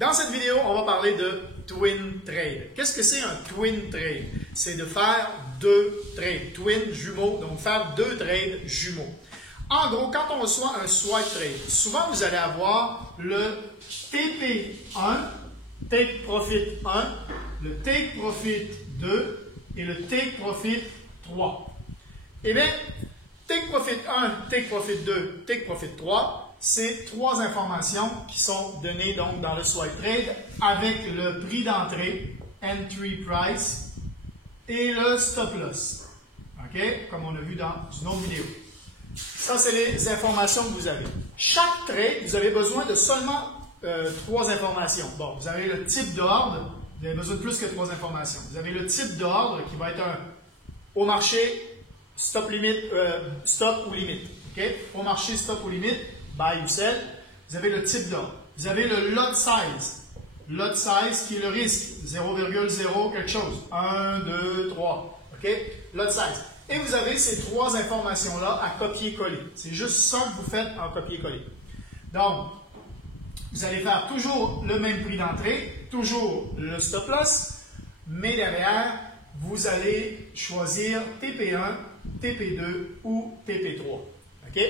Dans cette vidéo, on va parler de Twin Trade. Qu'est-ce que c'est un Twin Trade? C'est de faire deux trades. Twin, jumeaux, donc faire deux trades jumeaux. En gros, quand on reçoit un swipe trade, souvent vous allez avoir le TP1, Take Profit 1, le Take Profit 2 et le Take Profit 3. Eh bien, Take Profit 1, Take Profit 2, Take Profit 3, c'est trois informations qui sont données donc dans le swipe trade avec le prix d'entrée, entry price, et le stop loss. OK? Comme on a vu dans une autre vidéo. Ça, c'est les informations que vous avez. Chaque trade, vous avez besoin de seulement trois informations. Bon, vous avez le type d'ordre, vous avez besoin de plus que trois informations. Vous avez le type d'ordre qui va être un au marché, stop ou limite. OK? Au marché, stop ou limite, buy ou sell. Vous avez le type d'ordre. Vous avez le lot size. Lot size qui est le risque, 0,0 quelque chose. 1, 2, 3. OK? Lot size. Et vous avez ces trois informations-là à copier-coller. C'est juste ça que vous faites en copier-coller. Donc, vous allez faire toujours le même prix d'entrée, toujours le stop loss, mais derrière, vous allez choisir TP1, TP2 ou TP3. OK?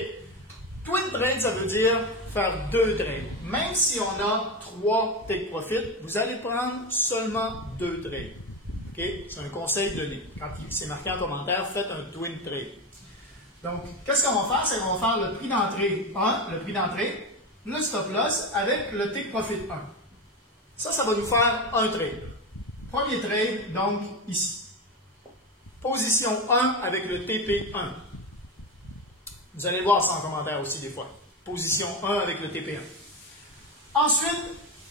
Twin trade, ça veut dire faire deux trades. Même si on a trois take profit, vous allez prendre seulement deux trades. Okay? C'est un conseil donné. Quand c'est marqué en commentaire, faites un twin trade. Donc, qu'est-ce qu'on va faire? C'est qu'on va faire le prix d'entrée 1, le prix d'entrée, le stop loss avec le take profit 1. Ça va nous faire un trade. Premier trade, donc ici. Position 1 avec le TP1. Vous allez voir ça en commentaire aussi des fois. Position 1 avec le TP1. Ensuite,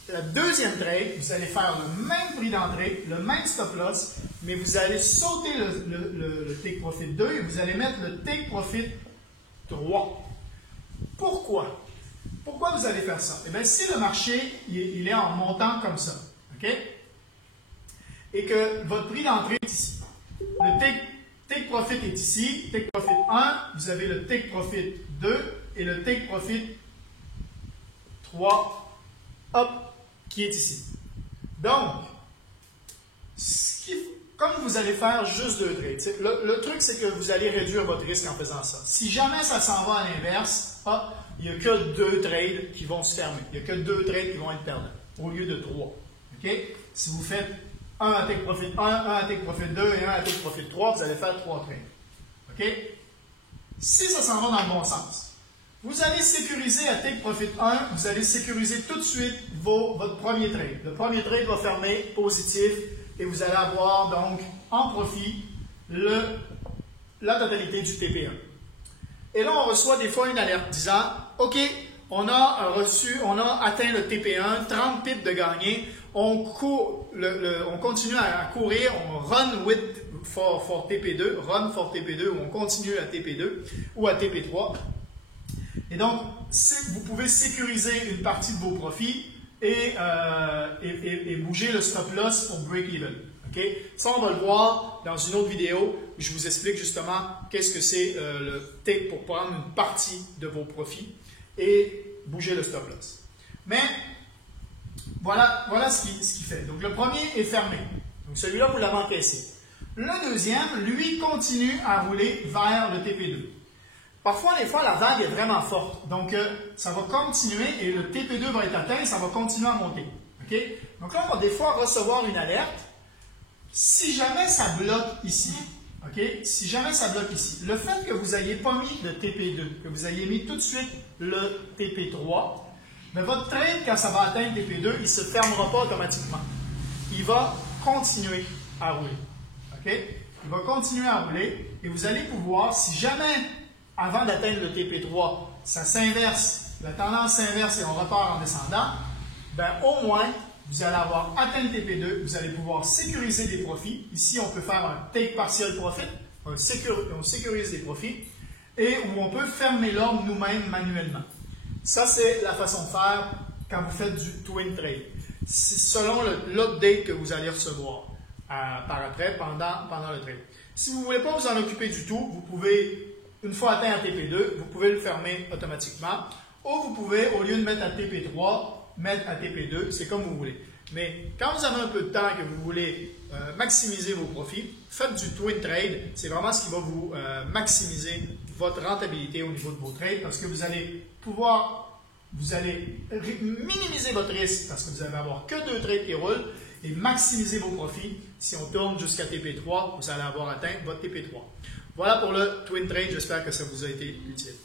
la deuxième trade, vous allez faire le même prix d'entrée, le même stop loss, mais vous allez sauter le take profit 2 et vous allez mettre le take profit 3. Pourquoi? Pourquoi vous allez faire ça? Eh bien, si le marché il est en montant comme ça, OK? Et que votre prix d'entrée est ici, le take profit est ici, take profit 1, vous avez le take profit 2 et le take profit 3, hop, qui est ici. Donc, comme vous allez faire juste deux trades, le truc c'est que vous allez réduire votre risque en faisant ça. Si jamais ça s'en va à l'inverse, hop, il n'y a que deux trades qui vont se fermer. Il n'y a que deux trades qui vont être perdants, au lieu de trois. Okay? Si vous faites un à take profit 1, un à take profit 2 et un à take profit 3, vous allez faire trois trades. Okay? Si ça s'en va dans le bon sens, vous allez sécuriser à take profit 1, vous allez sécuriser tout de suite votre premier trade. Le premier trade va fermer positif et vous allez avoir donc en profit la totalité du TP1. Et là, on reçoit des fois une alerte disant « OK, on a atteint le TP1, 30 pips de gagné, on continue à courir, on run for TP2, run for TP2, ou on continue à TP2 ou à TP3. Et donc, vous pouvez sécuriser une partie de vos profits et bouger le stop loss pour break-even. Okay? Ça, on va le voir dans une autre vidéo où je vous explique justement qu'est-ce que c'est le take pour prendre une partie de vos profits et bouger le stop loss. Mais voilà ce qu'il fait. Donc, le premier est fermé. Donc, celui-là, vous l'avez encaissé. Le deuxième, lui, continue à rouler vers le TP2. Parfois, des fois, la vague est vraiment forte. Donc, ça va continuer et le TP2 va être atteint et ça va continuer à monter. Okay? Donc là, on va des fois recevoir une alerte. Si jamais ça bloque ici, okay? Si jamais ça bloque ici, le fait que vous n'ayez pas mis de TP2, que vous ayez mis tout de suite le TP3, mais votre trade, quand ça va atteindre TP2, il ne se fermera pas automatiquement. Il va continuer à rouler. Okay? Il va continuer à rouler et vous allez pouvoir, si jamais avant d'atteindre le TP3, ça s'inverse, la tendance s'inverse et on repart en descendant, ben au moins, vous allez avoir atteint le TP2, vous allez pouvoir sécuriser des profits. Ici, on peut faire un take partial profit, on sécurise des profits, et où on peut fermer l'ordre nous-mêmes manuellement. Ça, c'est la façon de faire quand vous faites du twin trade. C'est selon l'update que vous allez recevoir par après, pendant le trade. Si vous ne voulez pas vous en occuper du tout, vous pouvez, une fois atteint à TP2, vous pouvez le fermer automatiquement. Ou vous pouvez, au lieu de mettre à TP3, mettre à TP2, c'est comme vous voulez. Mais quand vous avez un peu de temps et que vous voulez maximiser vos profits, faites du twin trade. C'est vraiment ce qui va vous maximiser votre rentabilité au niveau de vos trades parce que vous allez minimiser votre risque parce que vous allez avoir que 2 trades qui roulent et maximiser vos profits. Si on tourne jusqu'à TP3, vous allez avoir atteint votre TP3. Voilà pour le twin trade. J'espère que ça vous a été utile.